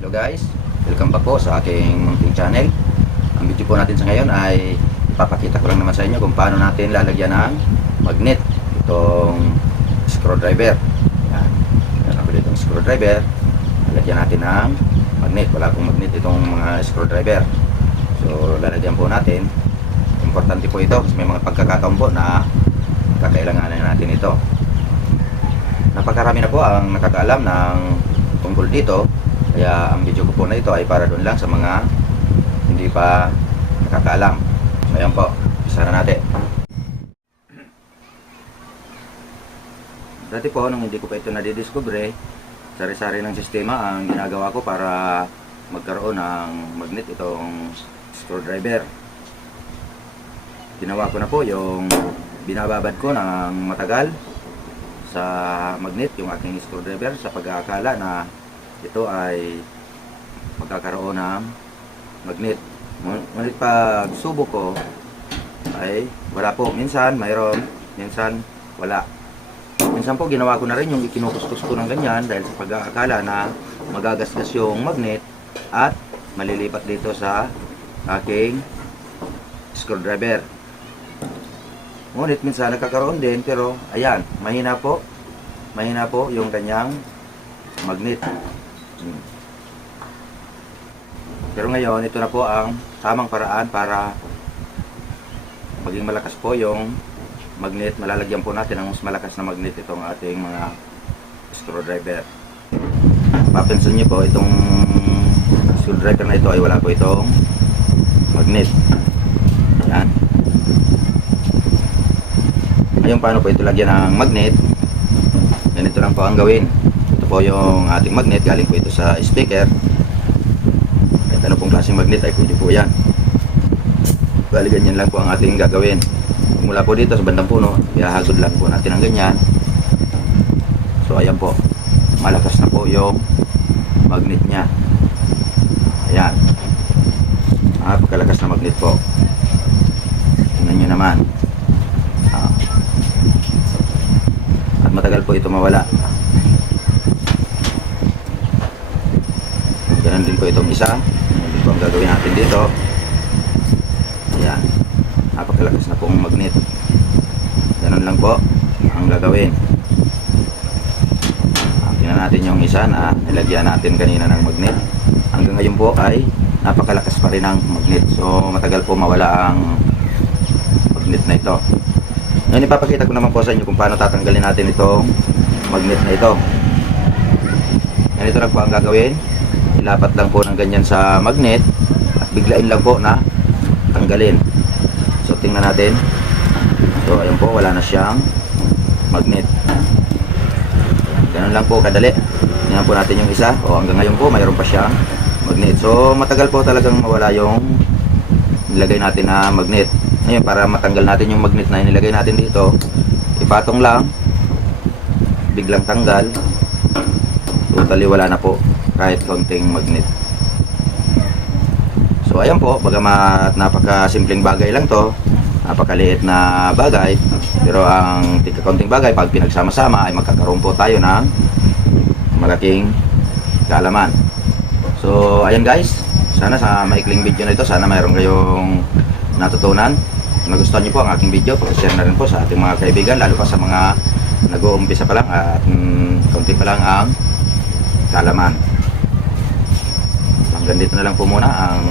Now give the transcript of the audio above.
Hello guys, welcome back po sa aking munting channel. Ang video po natin sa ngayon ay ipapakita ko lang naman sa inyo kung paano natin lalagyan ng magnet itong screwdriver. Yan. Yan ako dito screwdriver. Lalagyan natin ng magnet. Wala pong magnet itong mga screwdriver. So lalagyan po natin. Importante po ito kasi may mga pagkakataon po na kakailanganan natin ito. Napakarami na po ang nakakaalam ng tungkol dito kaya ang video ko po na ito ay para doon lang sa mga hindi pa nakakaalam. So ayan po, isa na natin. Dati po, nung hindi ko pa ito nadidiscover, sari-sari ng sistema ang ginagawa ko para magkaroon ng magnet itong screwdriver. Ginawa ko na po yung binababad ko ng matagal sa magnet yung aking screwdriver sa pag-aakala na ito ay magkakaroon ng magnet. Ngun- Ngunit pag subo ko ay wala po. Minsan mayroon, minsan wala. Minsan po ginawa ko na rin yung ikinukuskus ko ng ganyan dahil sa pag-aakala na magagasgas yung magnet at malilipat dito sa aking screwdriver. Ngunit minsan nagkakaroon din pero ayan, mahina po. Mahina po yung kanyang magnet. Hmm. Pero ngayon, ito na po ang tamang paraan para maging malakas po yung magnet. Malalagyan po natin ng mas malakas na magnet itong ating mga screwdriver. Papansin niyo po, itong screwdriver na ito ay wala po itong magnet. Yan. Ngayon, paano po ito lagyan ng magnet? Ganito lang po ang gawin. Po yung ating magnet. Galing po ito sa speaker. Kahit ano pong klaseng magnet ay pwede po yan. Bali, ganyan lang po ang ating gagawin. Mula po dito sa bandang puno, ihahagod lang po natin ang ganyan. So, ayan po. Malakas na po yung magnet niya. Ayan. Napakalakas na magnet po. Tingnan nyo naman. Ah. At matagal po ito mawala. Ganun din po itong isa. Ganun din po ang gagawin natin dito. Ayan. Napakalakas na pong magnet. Ganun lang po ang gagawin. Ah, Tingnan natin yung isa na nilagyan natin kanina ng magnet. Hanggang ngayon po ay napakalakas pa rin ang magnet. So matagal po mawala ang magnet na ito. Ngayon ipapakita ko naman po sa inyo kung paano tatanggalin natin itong magnet na ito. Ganito lang po ang gagawin. Ilapat lang po ng ganyan sa magnet at biglain lang po na tanggalin. So tingnan natin. So ayun po, wala na siyang magnet. Ganun lang po kadali. Tingnan po natin yung isa. O hanggang ngayon po, mayroon pa siyang magnet. So matagal po talagang mawala yung nilagay natin na magnet. Ngayon, para matanggal natin yung magnet na inilagay natin dito, ipatong lang, biglang tanggal, totally wala na po kahit konting magnet. So ayan po, bagamat napaka-simpleng bagay lang to, napakaliit na bagay, pero ang konting bagay, pag pinagsama-sama ay magkakaroon po tayo ng malaking kaalaman. So ayan guys, sana sa maikling video na ito, sana mayroon kayong natutunan. Kung nagustuhan niyo po ang aking video, pakishare na rin po sa ating mga kaibigan, lalo pa sa mga nag-uumpisa pa lang at mm, konti pa lang ang kaalaman. Hanggang dito na lang po muna ang.